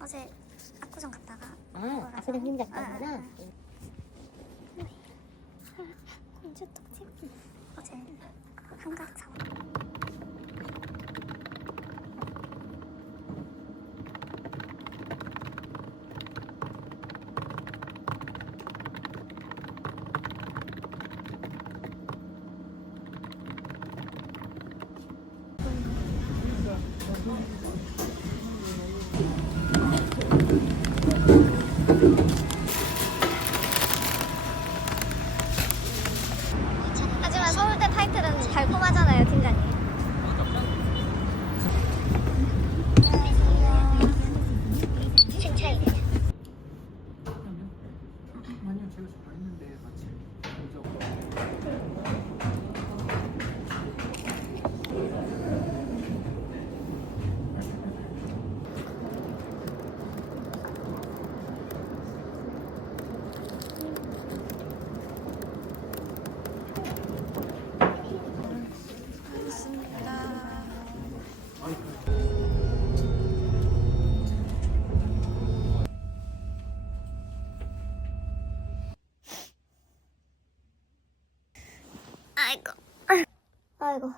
어제 압구정 갔다가 압구정 흰자 갔구나. 공주 떡집 어제 한가득 사고. 하지만 서울대 타이틀은 달콤하잖아요, 팀장님. 칭찬이네. 아니요, 제가 잘 했는데 마치 아이고. 아이고.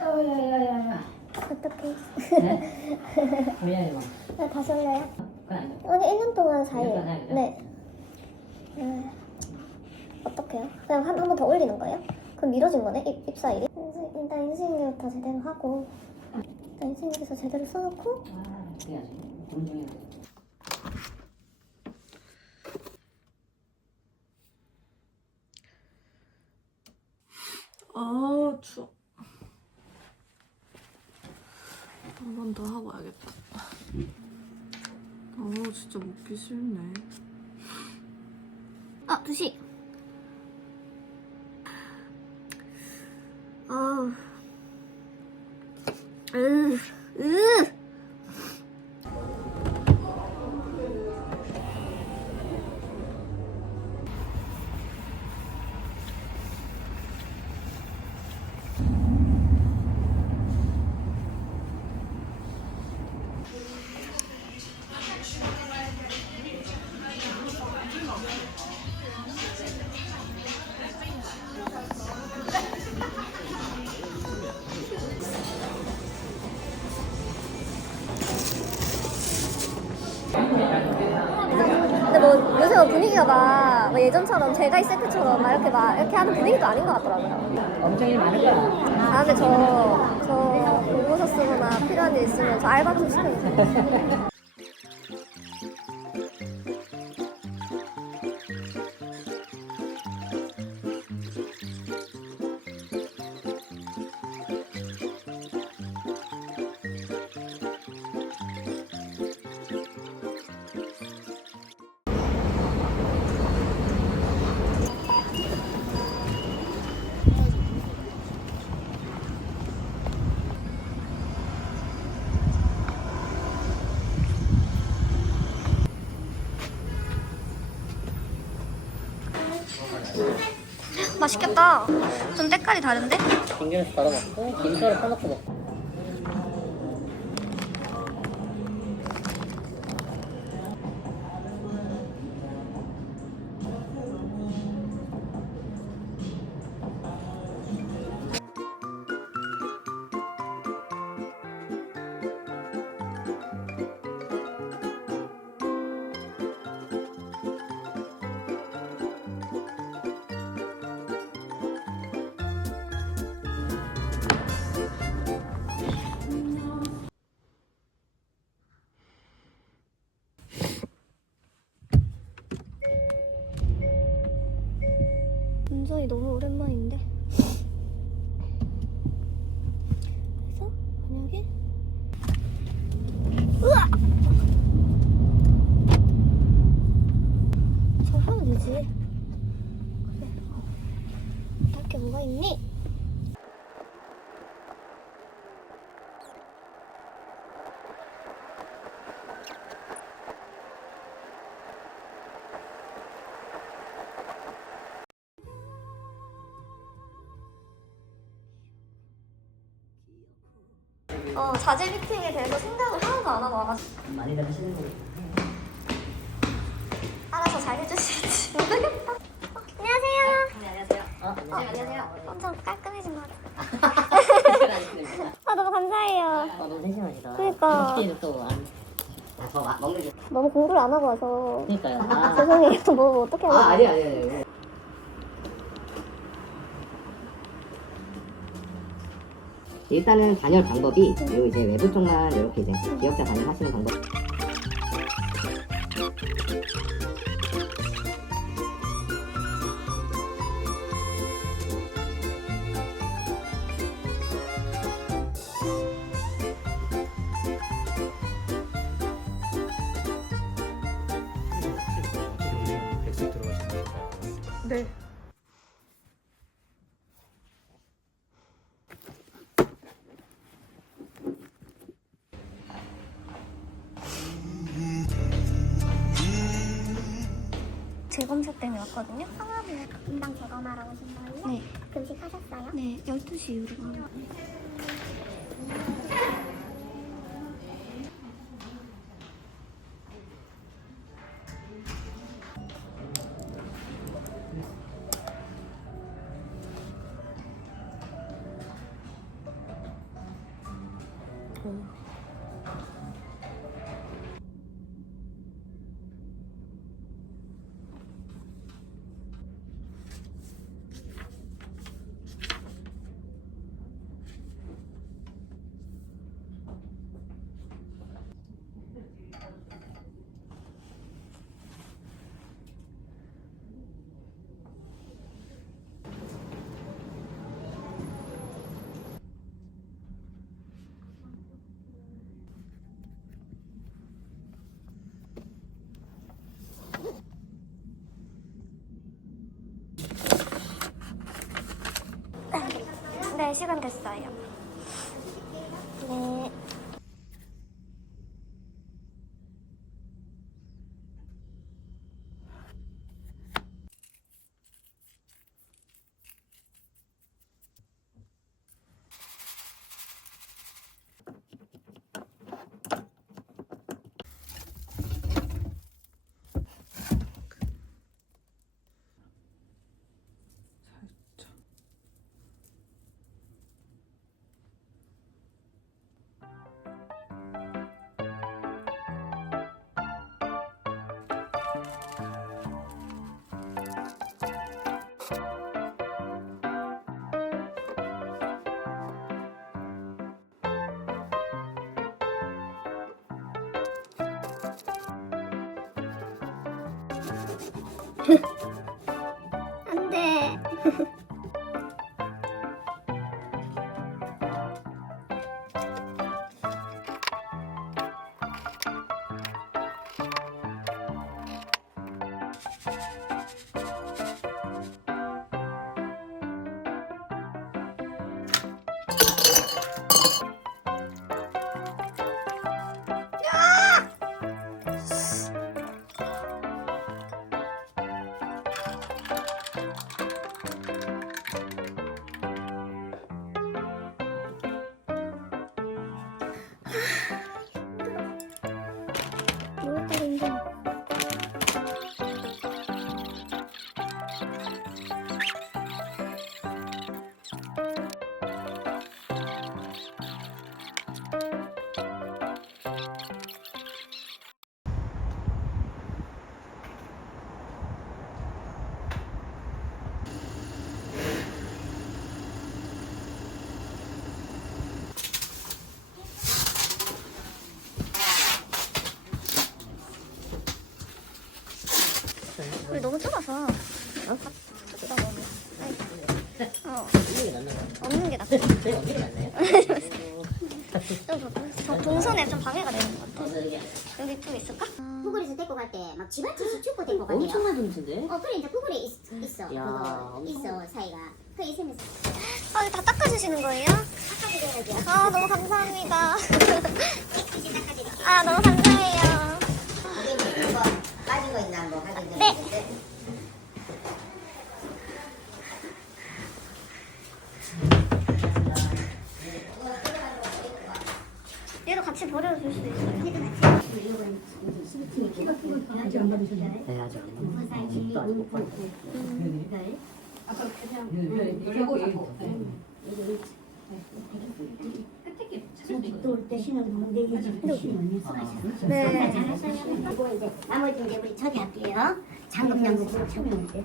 야야야야. 어떡해. 네? 왜 이거? 나 다시 올려요? 그래. 아니 1년 동안 1년 사이에. 동안 사이에? 네. 어떡해요? 그냥 한 번 더 올리는 거예요? 그럼 미뤄진 거네? 입사일이? 일단 인수인계부터 제대로 하고 일단 인수인계서 제대로 써놓고 그래야지. 공중에. 아 추워. 한 번 더 하고 와야겠다. 진짜 먹기 싫네. 2시. 아우. 으. 근데 뭐 요새 분위기가 막 예전처럼 제가 있을 때처럼 이렇게 하는 분위기도 아닌 것 같더라고요. 엄청 일 많을 거야. 다음에 저 공모서 쓰거나 필요한 일 있으면 저 알바 좀 시켜주세요. 맛있겠다. 좀 때깔이 다른데? 김김치 덜어 먹고 김서를 퍼놓고 먹고. 자제 미팅에 대해서 생각을 하나도 안 하고 와가지고 많이들 하시는 거. 알아서 잘 해주실지 모르겠다. 안녕하세요. 안녕하세요. 안녕하세요. 엄청 깔끔해진 것 같아요. 아, 너무 감사해요. 너무 세심하시다. 그러니까. 스티는 또 안. 저 먹는 게. 너무 공부를 안 하고 와서 그러니까요. 죄송해요. 뭐 어떻게 하나. 아니에요. 일단은 단열 방법이 요 이제 외부 쪽만 이렇게 이제 기억자 단열하시는 방법. 백색 들어가시는 거예요? 네. 재검사 때문에 왔거든요. 성함을 인당 재검하러 오신 거예요? 네. 금식 하셨어요? 네, 12시 이후로. 네, 시간 됐어요. 네. 안 돼. 뭐였다고 힘들어. 우리 너무 좁아서. 좁아 너무. 있는 게 낫는 거야. 없는 게 낫다. 저희 없는 게 낫나요? 저 동선에 좀 방해가 되는 것 같아. 이게 여기 좀 있을까? 구글에서 데리고 갈 때 막 집안치시 춥고 데리고 간대요. 엄청 많이 던진데? 그래 이제 구글에 있어. 야, 그거 엄청- 있어 사이가. 그 있으면서 아, 다 닦아주시는 거예요? 닦아드려야죠. 아, 너무 감사합니다. 이제 닦아드릴게요. 아, 너무 감사해요. 이거 빠진 거 있나 한번 확인해. 네. 걔도 같이 버려줄 수 있어요. 네, 아직 집도 아직 못 봤고. 네. 그리고 이제 나머지 이제 우리 처리할게요. 장갑 처리하면 돼.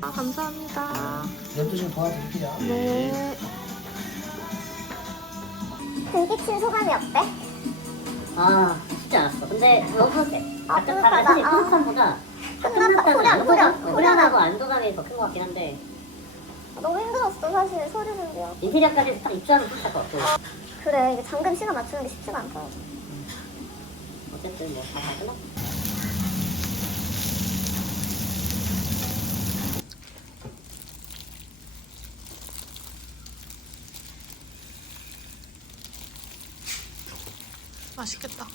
아, 감사합니다. 12시 도와드릴게요. 네. 공기친 소감이 어때? 아, 쉽지 않았어. 근데 너무 뿌듯해. 뿌듯하다. 사실 뿌듯함보다 후련하고 후련하고 안도감이 더 큰 것 같긴 한데 너무 힘들었어 사실 서류 준비하고. 인테리어까지 딱 입주하면 뿌듯할 것 같고 그래 이게 잠금 시간 맞추는 게 쉽지가 않더라고. 어쨌든 뭐 다 잘 끝났어. 맛있겠다.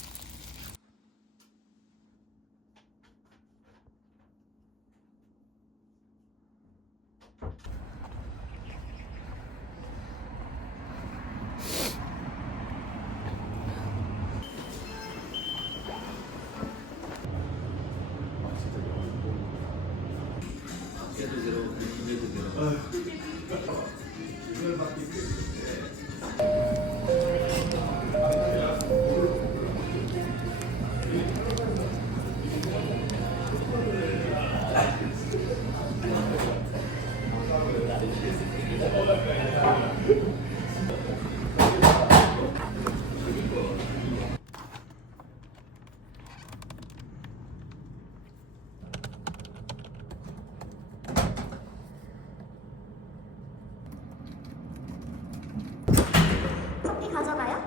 커피 가져가요?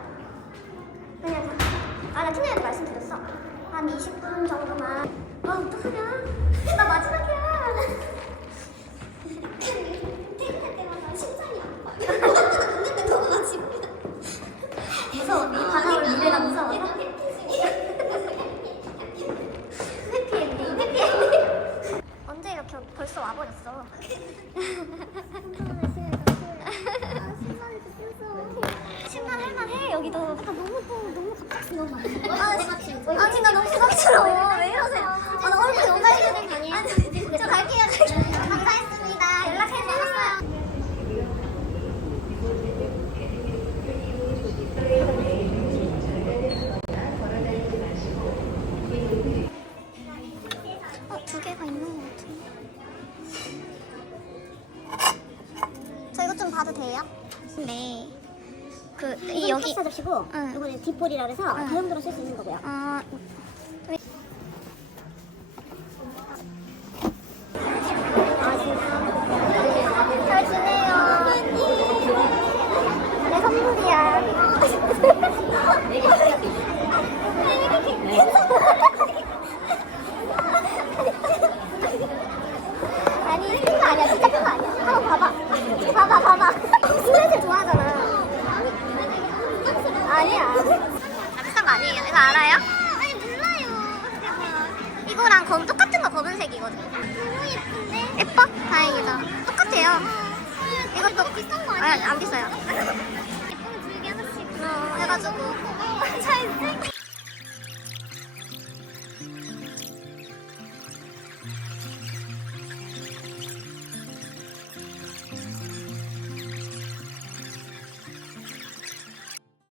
그냥 나 팀장님한테 말씀드렸어. 한 20분 정도만. 어떡하냐? 나 마지막이야. 퇴근할 때마다 심장이 아파. 웃는데 너무 마지막이야. 무서워. 이 바닥을 미래가 무서워. 해피엔딩. 언제 이렇게 벌써 와버렸어? 신난 할만해 여기도. 너무 갑작스러워. 너무 많아. 아니 나 너무 부담스러워. 왜 이러세요? 나 얼굴이 너무 빨개지는 거 아니에요? 저 갈게요. 감사했습니다. 연락해주셨어요. 두 개가 있는 것 같은데. 저 이것 좀 봐도 돼요? 네. 이 여기 접시고 응. 이거는 뒷볼이라 그래서 응. 그 정도로 쓸 수 있는 거고요. 잘 지내요. 내 선물이야. 아니 큰 거 아니야. 진짜 큰 거 아니야. 한번 봐봐. 봐봐. 스웨트 좋아하잖아. 아니야. 비싼 거 아니에요. 이거 알아요? 아니 몰라요. 이거랑 똑같은 거 검은색이거든. 너무 예쁜데? 예뻐? 다행이다. 똑같아요. 이것도 비싼 거 아니에요? 아니 안 비싸요.